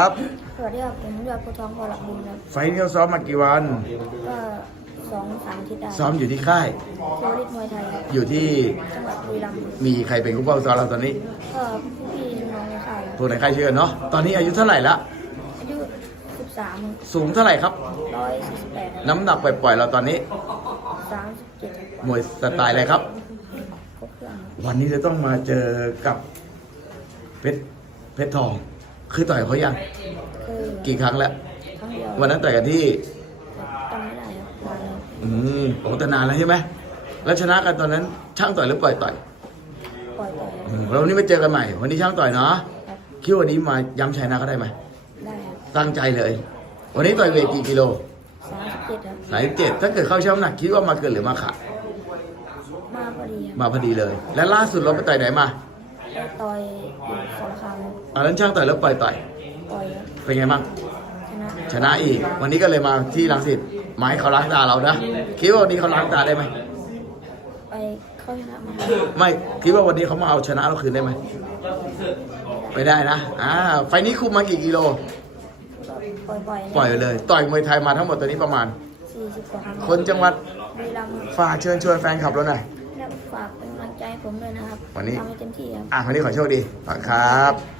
ครับสวัสดีครับผมยอดผู้ทองพอหลักบุญครับไฟล์นี้เราซ้อมมากี่วันก็สองสามอาทิตย์ได้ซ้อมอยู่ที่ค่ายโคลิสมวยไทยครับอยู่ที่จังหวัดบุรีรัมย์มีใครเป็นผู้ป้องซ้อมเราตอนนี้ก็พี่น้องในค่ายครับตัวไหนใครเชื่อเนาะตอนนี้อายุเท่าไหร่ละอายุสิบสามสูงเท่าไหร่ครับ ร้อยสี่สิบแปดน้ำหนักปล่อยๆเราตอนนี้สามสิบเจ็ดมวยสไตล์อะไรครับ ครบเครื่องครับวันนี้จะต้องมาเจอกับเพชรเพชรทอง คือต่อยเขายังคือกี่ครั้งแล้ว ครั้งเดียววันนั้นต่อยกันที่ จำไม่ได้ครับนานแล้วอืมโอ้แต่นานแล้วใช่ไหมแล้วชนะกันตอนนั้น ช่างต่อยหรือปล่อยต่อยปล่อยต่อยอืมแล้ววันนี้มาเจอกันใหม่ วันนี้ช่างต่อยเนาะครับคิดว่าวันนี้มาย้ำชัยนะก็ได้ไหมได้ครับตั้งใจเลย วันนี้ต่อยเวทกี่กิโลสามสิบเจ็ดครับสายเจ็ดถ้าเกิดเข้าช่ำหนักคิดว่ามาเกินหรือมาขาดมาพอดีครับมาพอดีเลย และล่าสุดเราไปต่อยไหนมา ได้ต่อยอยู่สองครั้งครับอันนั้นช่างต่อยแล้วปล่อยต่อยปล่อยครับเป็นไงบ้าง ชนะชนะอีก วันนี้ก็เลยมาที่รังสิตมาให้เขาล้างตาเรานะ คิดว่าวันนี้เขาล้างตาได้ไหม ไปเข้าชนะมาไม่ คิดว่าวันนี้เขามาเอาชนะเราคืนได้ไหม ไม่ได้นะ อ่า ไฟล์นี้คุมมากี่กิโลก็ปล่อยปล่อยปล่อยเลย ต่อยมวยไทยมาทั้งหมดตอนนี้ประมาณ สี่สิบกว่าครั้งคนจังหวัด บุรีรัมย์ฝากเชิญชวนแฟนคลับเราหน่อย และฝาก ผมด้วยนะครับวันนี้ ทำให้เต็มที่ครับ อะวันนี้ขอโชคดีฝากครับ